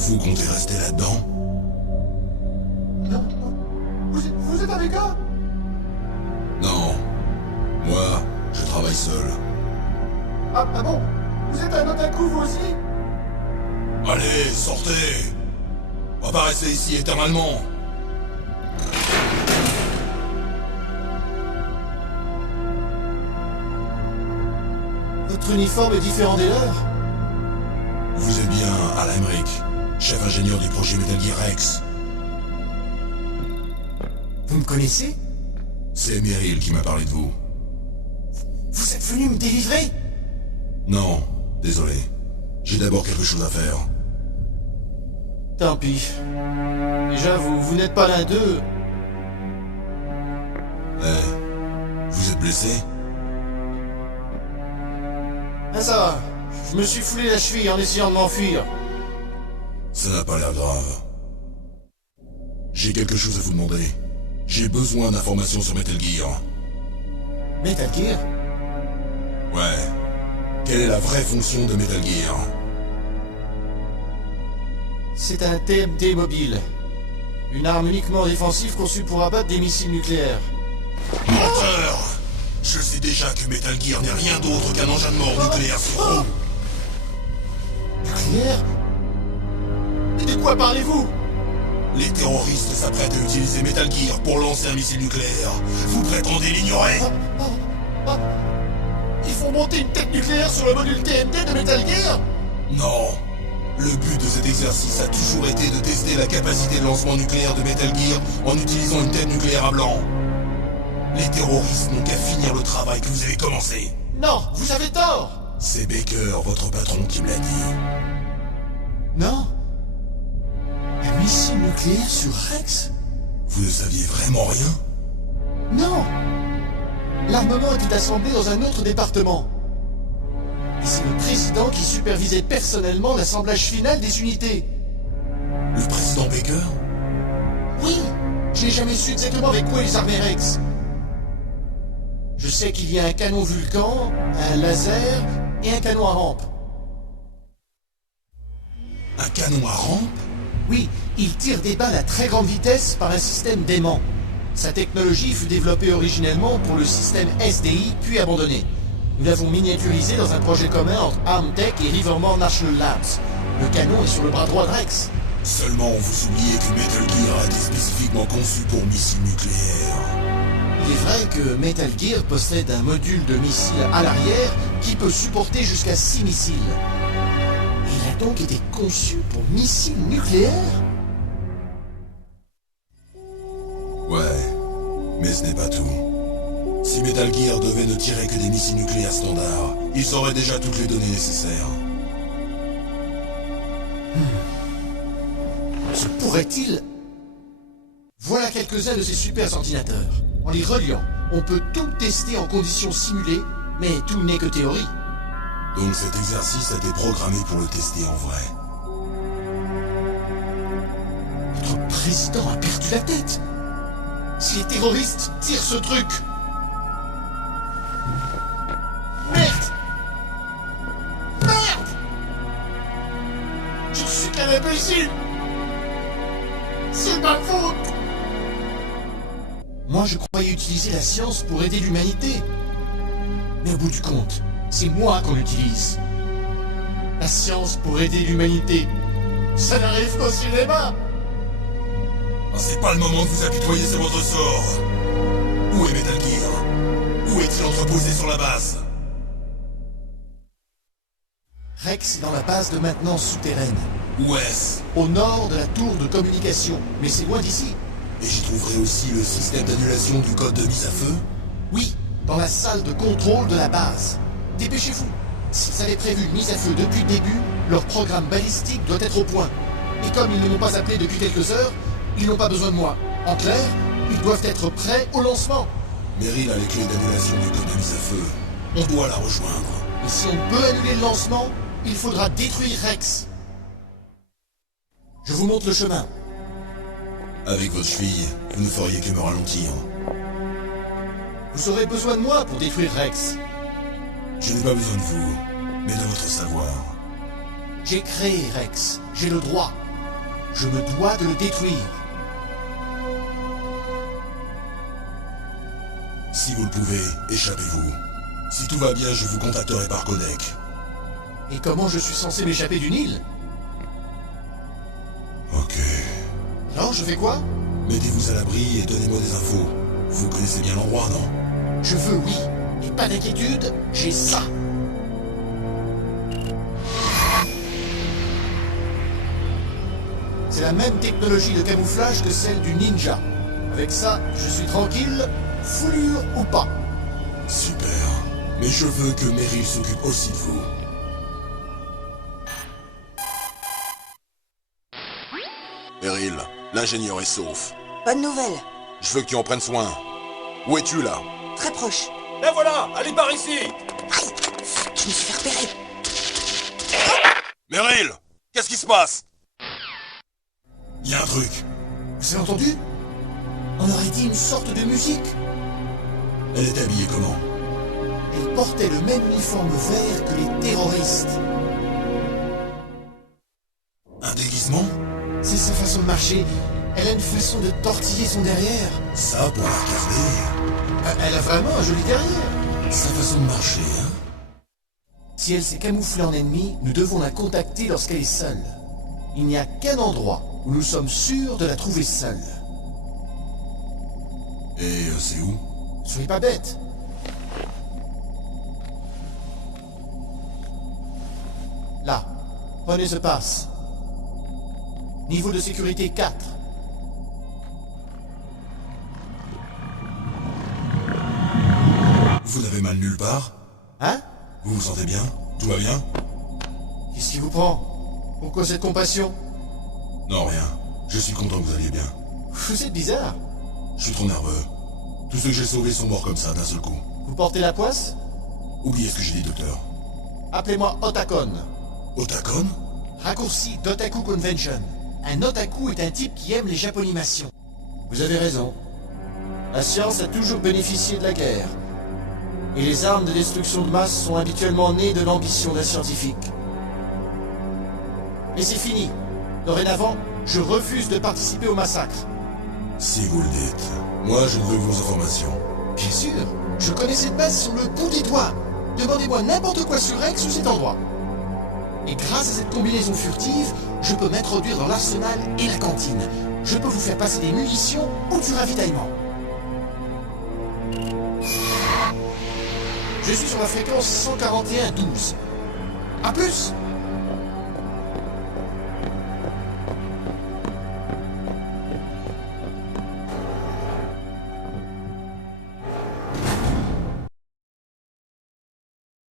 Vous comptez rester là-dedans? Non. Vous êtes avec eux? Non. Moi, je travaille seul. Ah bon? Vous êtes un otaku vous aussi? Allez, sortez! On va pas rester ici éternellement. Votre uniforme est différent des leurs? Vous êtes bien Alan Emmerich, chef ingénieur du projet Metal Gear Rex. Vous me connaissez? C'est Meryl qui m'a parlé de vous. Vous êtes venu me délivrer? Non, désolé. J'ai d'abord quelque chose à faire. Tant pis. Déjà, vous n'êtes pas l'un d'eux. Vous êtes blessé? Ah ça va. Je me suis foulé la cheville en essayant de m'enfuir. Ça n'a pas l'air grave. J'ai quelque chose à vous demander. J'ai besoin d'informations sur Metal Gear. Metal Gear? Ouais. Quelle est la vraie fonction de Metal Gear? C'est un TMD mobile. Une arme uniquement défensive conçue pour abattre des missiles nucléaires. Menteur! Je sais déjà que Metal Gear n'est rien d'autre qu'un engin de mort nucléaire sur roue. Nucléaire? Et de quoi parlez-vous? Les terroristes s'apprêtent à utiliser Metal Gear pour lancer un missile nucléaire. Vous prétendez l'ignorer? Ils font monter une tête nucléaire sur le module TMD de Metal Gear? Non. Le but de cet exercice a toujours été de tester la capacité de lancement nucléaire de Metal Gear en utilisant une tête nucléaire à blanc. Les terroristes n'ont qu'à finir le travail que vous avez commencé. Non, vous avez tort! C'est Baker, votre patron, qui me l'a dit. Non? Un missile nucléaire sur Rex? Vous ne saviez vraiment rien? Non! L'armement était assemblé dans un autre département. Et c'est le président qui supervisait personnellement l'assemblage final des unités. Le président Baker? Oui! Je n'ai jamais su exactement avec quoi ils armaient Rex. Je sais qu'il y a un canon Vulcan, un laser et un canon à rampe. Un canon à rampe? Oui, il tire des balles à très grande vitesse par un système d'aimant. Sa technologie fut développée originellement pour le système SDI, puis abandonnée. Nous l'avons miniaturisé dans un projet commun entre Armtech et Rivermore National Labs. Le canon est sur le bras droit de Rex. Seulement, vous oubliez que Metal Gear a été spécifiquement conçu pour missiles nucléaires. Il est vrai que Metal Gear possède un module de missile à l'arrière qui peut supporter jusqu'à 6 missiles. Il a donc été conçu pour missiles nucléaires? Ouais, mais ce n'est pas tout. Si Metal Gear devait ne tirer que des missiles nucléaires standards, il aurait déjà toutes les données nécessaires. Se pourrait-il? Voilà quelques-uns de ces super ordinateurs. En les reliant, on peut tout tester en conditions simulées, mais tout n'est que théorie. Donc cet exercice a été programmé pour le tester en vrai. Notre président a perdu la tête. Si les terroristes tirent ce truc... Merde! Merde! Je suis qu'un imbécile! C'est ma faute! Moi, je croyais utiliser la science pour aider l'humanité. Mais au bout du compte, c'est moi qu'on utilise. La science pour aider l'humanité. Ça n'arrive qu'au cinéma! Ah, c'est pas le moment de vous apitoyer sur votre sort. Où est Metal Gear? Où est-il entreposé sur la base? Rex est dans la base de maintenance souterraine, Où est-ce? au nord de la tour de communication, mais c'est loin d'ici. Et j'y trouverai aussi le système d'annulation du code de mise à feu? Oui, dans la salle de contrôle de la base. Dépêchez-vous. S'ils avaient prévu une mise à feu depuis le début, leur programme balistique doit être au point. Et comme ils ne m'ont pas appelé depuis quelques heures, ils n'ont pas besoin de moi. En clair, ils doivent être prêts au lancement. Meryl a les clés d'annulation du code de mise à feu. On doit la rejoindre. Et si on peut annuler le lancement, il faudra détruire Rex. Je vous montre le chemin. Avec votre cheville, vous ne feriez que me ralentir. Vous aurez besoin de moi pour détruire Rex. Je n'ai pas besoin de vous, mais de votre savoir. J'ai créé Rex. J'ai le droit. Je me dois de le détruire. Si vous le pouvez, échappez-vous. Si tout va bien, je vous contacterai par codec. Et comment je suis censé m'échapper du Nil? Ok. Alors, je fais quoi? Mettez-vous à l'abri et donnez-moi des infos. Vous connaissez bien l'endroit, non? Je veux, oui. Et pas d'inquiétude, j'ai ça. C'est la même technologie de camouflage que celle du ninja. Avec ça, je suis tranquille, foulure ou pas. Super. Mais je veux que Meryl s'occupe aussi de vous. Meryl, l'ingénieur est sauf. Bonne nouvelle. Je veux que tu en prennes soin. Où es-tu, là? Très proche. La voilà! Allez par ici! Aïe! Je me suis fait repérer. Meryl! Qu'est-ce qui se passe? Il y a un truc. Vous avez entendu? On aurait dit une sorte de musique. Elle est habillée comment? Elle portait le même uniforme vert que les terroristes. Un déguisement? C'est sa façon de marcher. Elle a une façon de tortiller son derrière. Ça, pour la regarder. Elle a vraiment un joli derrière. Sa façon de marcher, hein? Si elle s'est camouflée en ennemi, nous devons la contacter lorsqu'elle est seule. Il n'y a qu'un endroit où nous sommes sûrs de la trouver seule. Et c'est où? Soyez pas bête. Là, prenez ce passe. Niveau de sécurité 4. Vous n'avez mal nulle part? Hein? Vous vous sentez bien? Tout va bien? Qu'est-ce qui vous prend? Pourquoi cette compassion? Non, rien. Je suis content que vous alliez bien. Vous êtes bizarre. Je suis trop nerveux. Tous ceux que j'ai sauvés sont morts comme ça, d'un seul coup. Vous portez la poisse? Oubliez ce que j'ai dit, docteur. Appelez-moi Otakon. Otakon? Raccourci d'Otaku Convention. Un otaku est un type qui aime les japonimations. Vous avez raison. La science a toujours bénéficié de la guerre. Et les armes de destruction de masse sont habituellement nées de l'ambition d'un scientifique. Mais c'est fini. Dorénavant, je refuse de participer au massacre. Si vous le dites. Moi, je ne veux que vos informations. Bien sûr, je connais cette base sur le bout des doigts. Demandez-moi n'importe quoi sur Rex ou cet endroit. Et grâce à cette combinaison furtive, je peux m'introduire dans l'arsenal et la cantine. Je peux vous faire passer des munitions ou du ravitaillement. Je suis sur la fréquence 141-12. A plus!